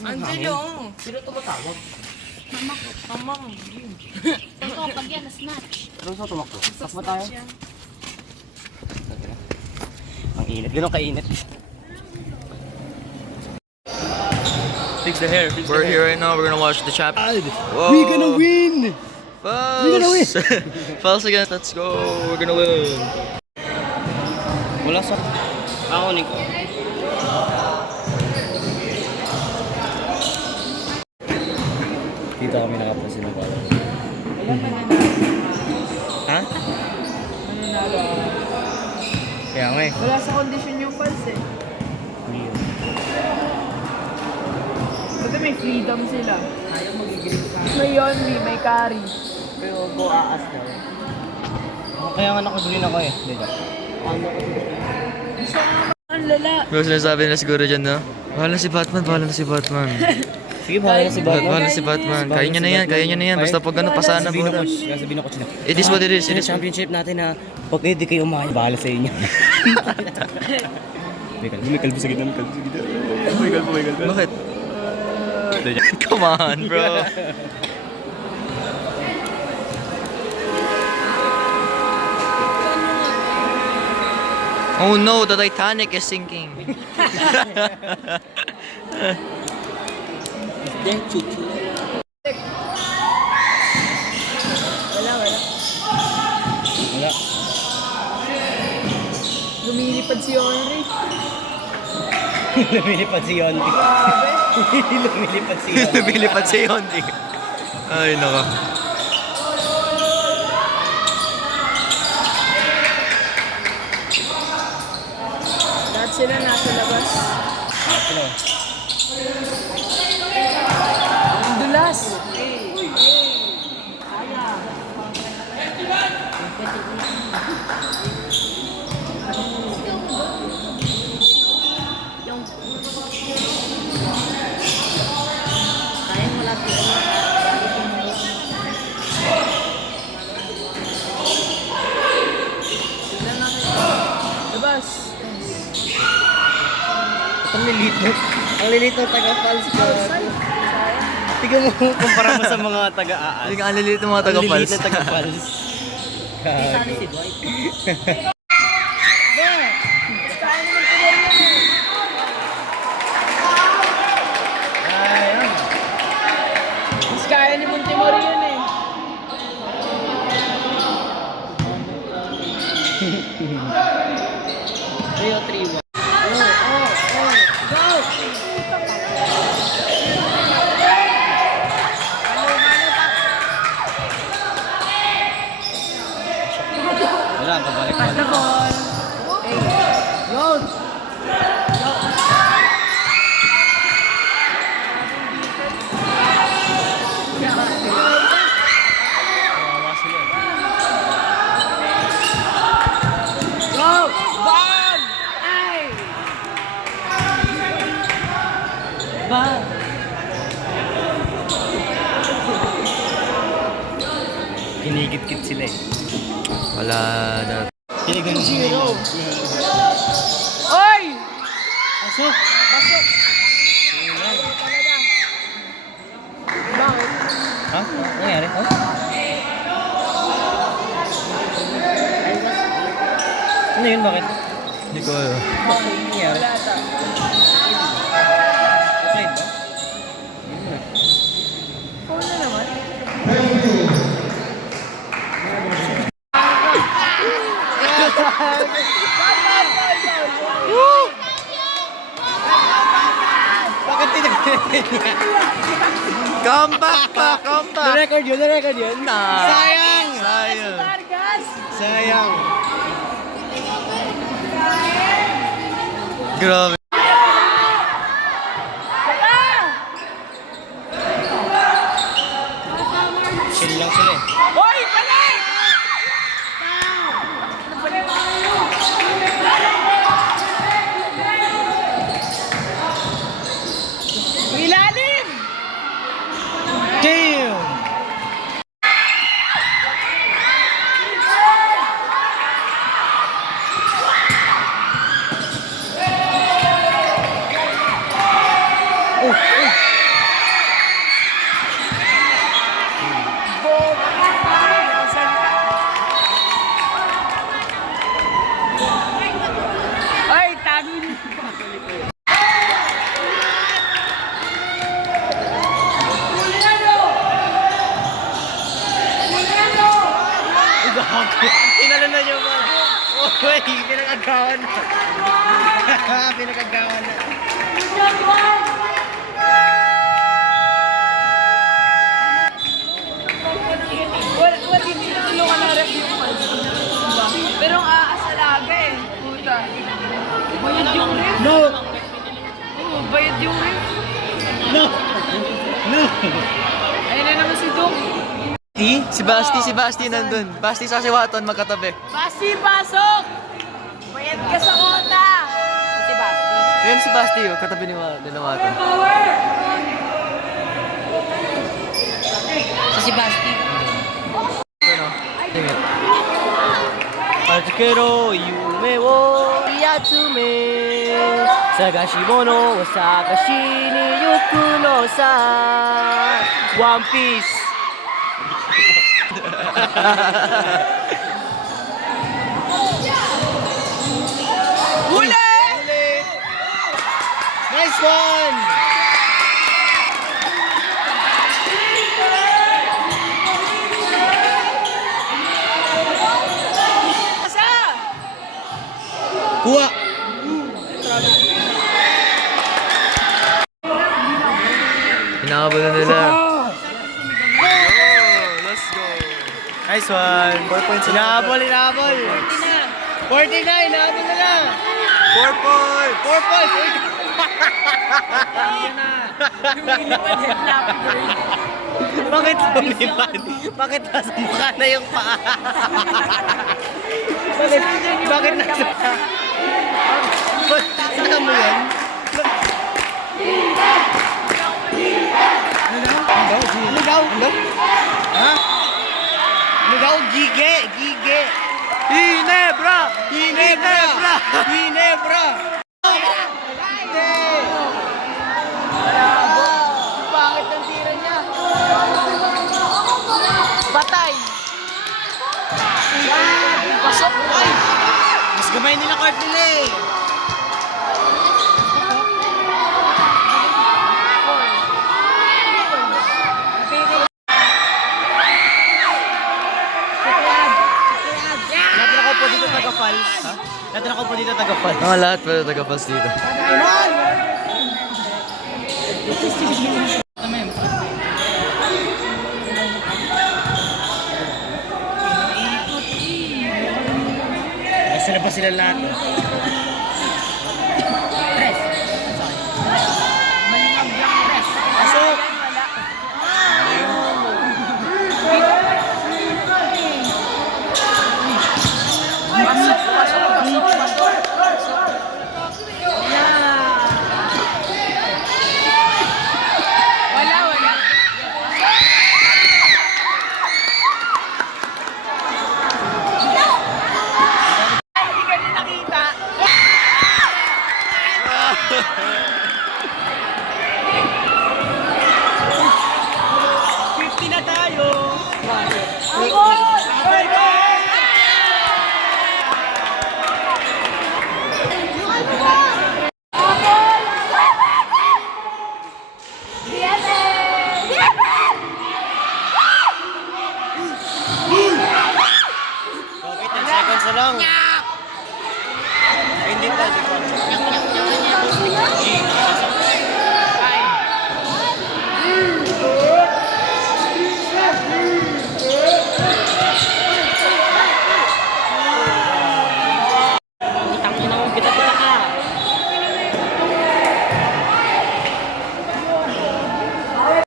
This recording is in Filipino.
Angelong. Sino tumatawag? Mama ko. Mama mo. Ikaw, pag yan, na-snatch. Anong sa tumakbo? Takbo tayo. Ang init. Ganun kainit. Fix the hair. We're here right now. We're gonna watch the champ. Whoa. We're gonna win! False. We're gonna win. False again. Let's go. We're gonna win. Wala sa... Ako, Nico. Dito kami nakapansin ng bala. Ha? Kaya nga eh. Wala sa kondisyon yung fans eh. Buti may freedom sila. May Yonmi, may Kari. Pero go aas na rin. Kaya nga nakagulin ako eh. Dito. Ang lala. Pero sinasabi nila siguro dyan, no? Bahala si Batman. Bahala na si Batman. Sige, bahala na si Batman. Bahala si Batman. Kaya niya na yan. Kaya niya na yan. Basta pag ano, pasana po na. Sabihin ako sila. It is what it is. It is. Championship natin na pag hindi kayo umaya, bahala sa inyo. May kalbo sa gitna. May kalbo sa gitna. May kalbo. Bakit? Come on, bro. Oh no, the Titanic is sinking. Wala. Wala. Lumilipad si Henry. Lumilipad si Yonti. Lumilipad si Yonti. Lumilipad si Yonti. Ay, naka. Lahat sila nasa labas. Ang dulas. Kayang malapit. Labas. Ang lilito. Ang lilito taga-fals ko. Tignan mo, kumpara mo sa mga taga-aas. Hindi ka alilit ng mga taga-pals. Ang lilito taga-fals. Sana si Dwight. Mas kaya ni Montemor yan eh. Rio 3-1. Wala, pabalik ka na. Yun. Kawawa sila. Go! Bag! Ay! Ba? Kinigit-kit sila eh. Wala na. Kinigan sila. Oy! Pasok! Pasok! Bakit? Ha? Ano nangyari? Oh? Ano yun? Bakit? Hindi ko alam. Ano nangyari? Wala ta. Okay ba? Ikaw na naman. Bakit tinagdagan niya? Come back pa! Come back! Na-record yun? Na-record yun? Nah. Sayang! Sayang. Vargas! Sayang! Grabe. Chill lang sila eh. Hoy! Balik! Ilalim! Damn! Uy, pinag-agawan na. Pinag-agawan na. Wala din tinulungan na rep yung fans. Diba? Pero ang aas alaga eh. Puta. Bayad yung rep. No! Oo, bayad yung rep. No! No! Ayun na naman si Dong. Si Basti nandun. Basti sa Siwaton, magkatabi. Basti, pasok! Bayad ka sa kota! Si Basti. Ayun si Basti, oh, katabi ni Waton. Sa si Basti. Ano? Tingin. 預けろ夢を集め探し物を探しに行くのさワンピース Huli! Nice one! Asa? Kuha! Hinabol na nila. Let's go. Nice one! 4 points. Inahabol! 49! Inahabol na lang! 4 points! 4 points! Bakit lumipad? Bakit nasa mukha na yung paa? Bakit nasa... Saan mo yan? Ano daw? Ha? Ano daw? Gige! Hinebra! Hinebra! Pangit ang tira niya. Batay! Pasok! Ay! Mas gamay nila court nila eh. Natin ako po dito taga-falls. Ha? Natin ako po dito taga-falls. Mga lahat pero taga-pass dito. Nasa na pa sila lahat. Pasok! Wala. Hindi ka rin nakita. Na tayo! Bakit? 10 seconds na lang. Ay, hindi pa.